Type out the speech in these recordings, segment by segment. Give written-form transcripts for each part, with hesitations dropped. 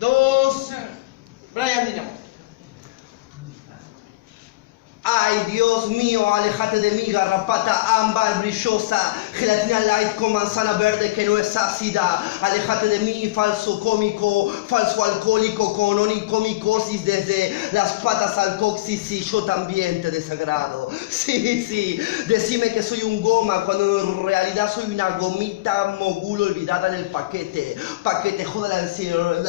2. Brian Dinamo. Ay, Dios mío, aléjate de mí, garrapata ámbar brillosa, gelatina light con manzana verde que no es ácida. Aléjate de mí, falso cómico, falso alcohólico con onicomicosis desde las patas al coxis, y yo también te desagrado. Sí, decime que soy un goma cuando en realidad soy una gomita mogul olvidada en el paquete. Paquete, joda la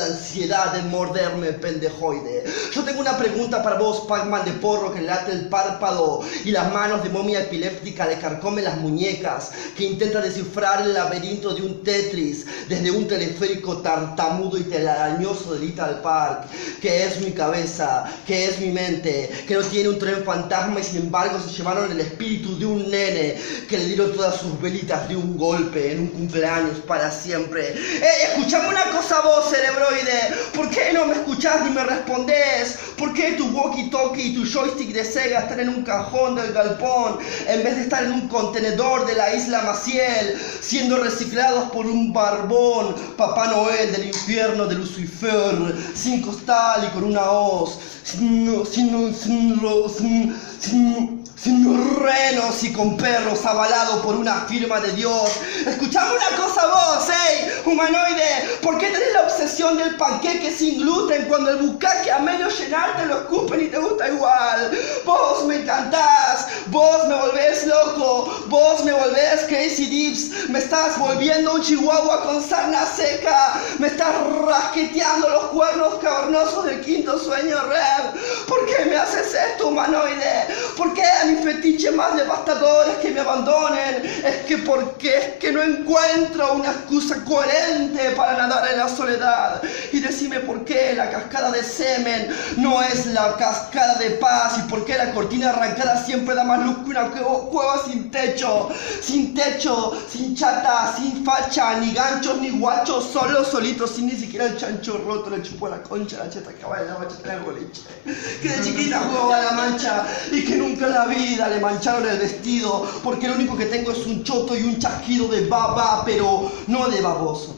ansiedad de morderme, pendejoide. Yo tengo una pregunta para vos, Pac-Man de porro que late el párpado y las manos de momia epiléptica le carcomen las muñecas, que intenta descifrar el laberinto de un Tetris desde un teleférico tartamudo y telarañoso de Little Park, que es mi cabeza, que es mi mente, que no tiene un tren fantasma y sin embargo se llevaron el espíritu de un nene que le dieron todas sus velitas de un golpe en un cumpleaños para siempre. Escuchame una cosa vos, cerebroide, ¿por qué no me escuchás ni me respondés? ¿Por qué tu walkie-talkie y tu joystick de Sega están en un cajón del galpón en vez de estar en un contenedor de la isla Maciel, siendo reciclados por un barbón Papá Noel del infierno de Lucifer, sin costal y con una hoz, sin renos y con perros, avalado por una firma de Dios? Escuchame una cosa vos, humanoide, ¿por qué tenés la obsesión del panqueque sin gluten cuando el bucaque a medio llenarte lo escupen y te gusta igual? Vos me encantás, vos me volvés loco, vos me volvés Crazy Dips, me estás volviendo un chihuahua con sarna seca, me estás rasqueteando los cuernos cavernosos del quinto sueño red. ¿Por qué me haces esto, humanoide? ¿Por qué a mis fetiches más devastadores que me abandonen? Es que no encuentro una excusa coherente para nadar en la soledad. Y decime por qué la cascada de semen no es la cascada de paz, y por qué la cortina arrancada siempre da más luz que una cueva sin techo, sin chata, sin facha, ni ganchos, ni guachos, solitos, sin ni siquiera el chancho roto. Le chupó la concha a la cheta que va de la bachata del boliche, que de chiquita jugaba a la mancha y que nunca en la vida le mancharon el vestido, porque lo único que tengo es un choto y un chasquido de baba, pero no de baboso,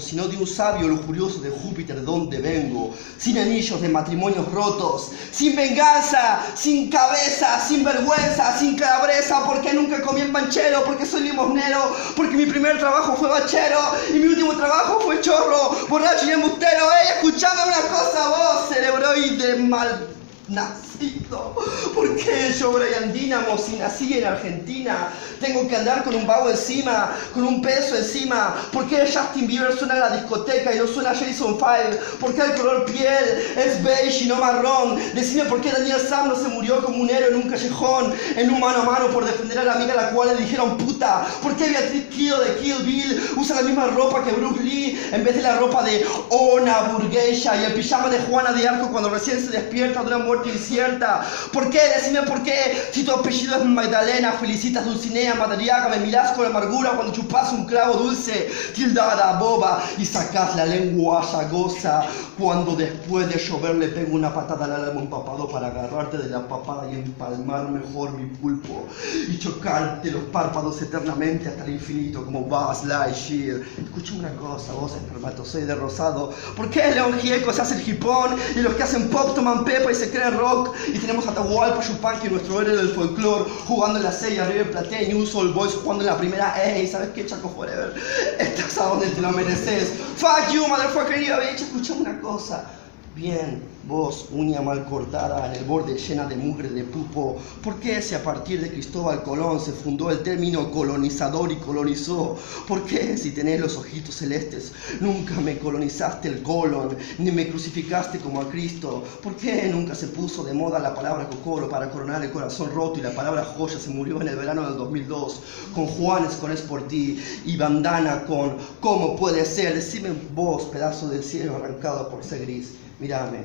sino de un sabio lujurioso de Júpiter, de donde vengo, sin anillos de matrimonios rotos, sin venganza, sin cabeza, sin vergüenza, sin calabresa, porque nunca comí en banchero, porque soy limosnero, porque mi primer trabajo fue bachero y mi último trabajo fue chorro, borracho y embustero. Escuchame una cosa vos, cerebroide mal nacido. ¿Por qué yo, Brian Dinamo, si nací en Argentina, tengo que andar con un vago encima, con un peso encima? ¿Por qué Justin Bieber suena en la discoteca y no suena Jason 5? ¿Por qué el color piel es beige y no marrón? Decime por qué Daniel Sam no se murió como un héroe en un callejón, en un mano a mano por defender a la amiga a la cual le dijeron puta. ¿Por qué Beatriz Kill de Kill Bill usa la misma ropa que Bruce Lee en vez de la ropa de Ona Burguesa y el pijama de Juana de Arco cuando recién se despierta de una muerte incierta? ¿Por qué? Decime por qué, si tu apellido es Magdalena, felicitas Dulcinea, Madariaga, me mirás con amargura cuando chupás un clavo dulce, tildada, boba, y sacás la lengua sagosa cuando después de llover le pego una patada al álamo empapado para agarrarte de la papada y empalmar mejor mi pulpo y chocarte los párpados eternamente hasta el infinito como Buzz Lightyear. Escucha una cosa, vos espermatozoide rosado, ¿por qué León Gieco se hace el hipón y los que hacen pop toman pepa y se creen rock? Y tenemos a Atahualpa Yupanqui, nuestro héroe del folclore, jugando en la serie River Plate y un Soul Boys jugando en la primera. ¿Sabes qué, Chaco Forever? Estás a donde te lo mereces. Fuck you, motherfucker, bitch. Escucha una cosa. Bien, vos, uña mal cortada en el borde llena de mugre de pupo, ¿por qué si a partir de Cristóbal Colón se fundó el término colonizador y colonizó? ¿Por qué si tenés los ojitos celestes nunca me colonizaste el colon, ni me crucificaste como a Cristo? ¿Por qué nunca se puso de moda la palabra cocoro para coronar el corazón roto y la palabra joya se murió en el verano del 2002 con Juanes con Es por ti y Bandana con ¿Cómo puede ser? Decime vos, pedazo del cielo arrancado por ser gris. Mírame,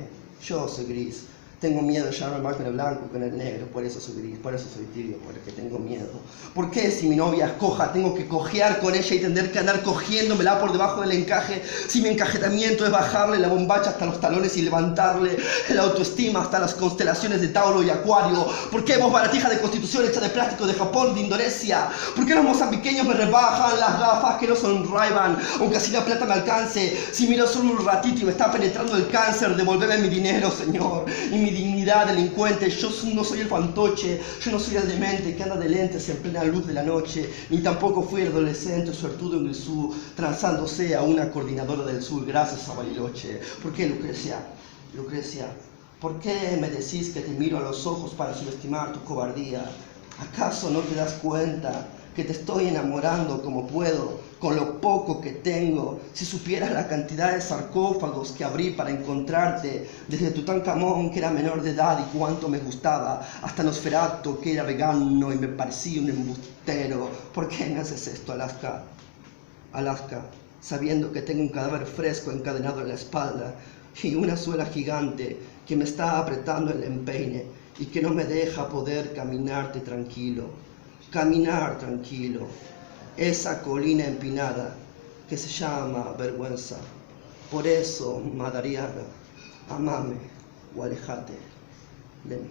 yo soy gris. Tengo miedo de llevarme mal con el blanco y con el negro, por eso soy gris, por eso soy tibio, porque tengo miedo. ¿Por qué si mi novia es coja tengo que cojear con ella y tener que andar cogiéndomela por debajo del encaje? Si mi encajetamiento es bajarle la bombacha hasta los talones y levantarle la autoestima hasta las constelaciones de Tauro y Acuario. ¿Por qué vos, baratija de constitución hecha de plástico de Japón, de Indonesia? ¿Por qué los mozambiqueños me rebajan las gafas que no son Ray-Ban, aunque así la plata me alcance? Si miro solo un ratito y me está penetrando el cáncer, devolveme mi dinero, señor, y mi dignidad, delincuente. Yo no soy el fantoche, yo no soy el demente que anda de lentes en plena luz de la noche, ni tampoco fui el adolescente suertudo en Grisú, transándose a una coordinadora del sur gracias a Bariloche. ¿Por qué, Lucrecia? Lucrecia, ¿por qué me decís que te miro a los ojos para subestimar tu cobardía? ¿Acaso no te das cuenta que te estoy enamorando como puedo, con lo poco que tengo? Si supieras la cantidad de sarcófagos que abrí para encontrarte, desde Tutankamón, que era menor de edad y cuánto me gustaba, hasta Nosferatu, que era vegano y me parecía un embustero. ¿Por qué me haces esto, Alaska? Alaska, sabiendo que tengo un cadáver fresco encadenado en la espalda y una suela gigante que me está apretando el empeine y que no me deja poder caminarte tranquilo. Caminar tranquilo, esa colina empinada que se llama vergüenza. Por eso, Madariaga, amame o alejate de mí.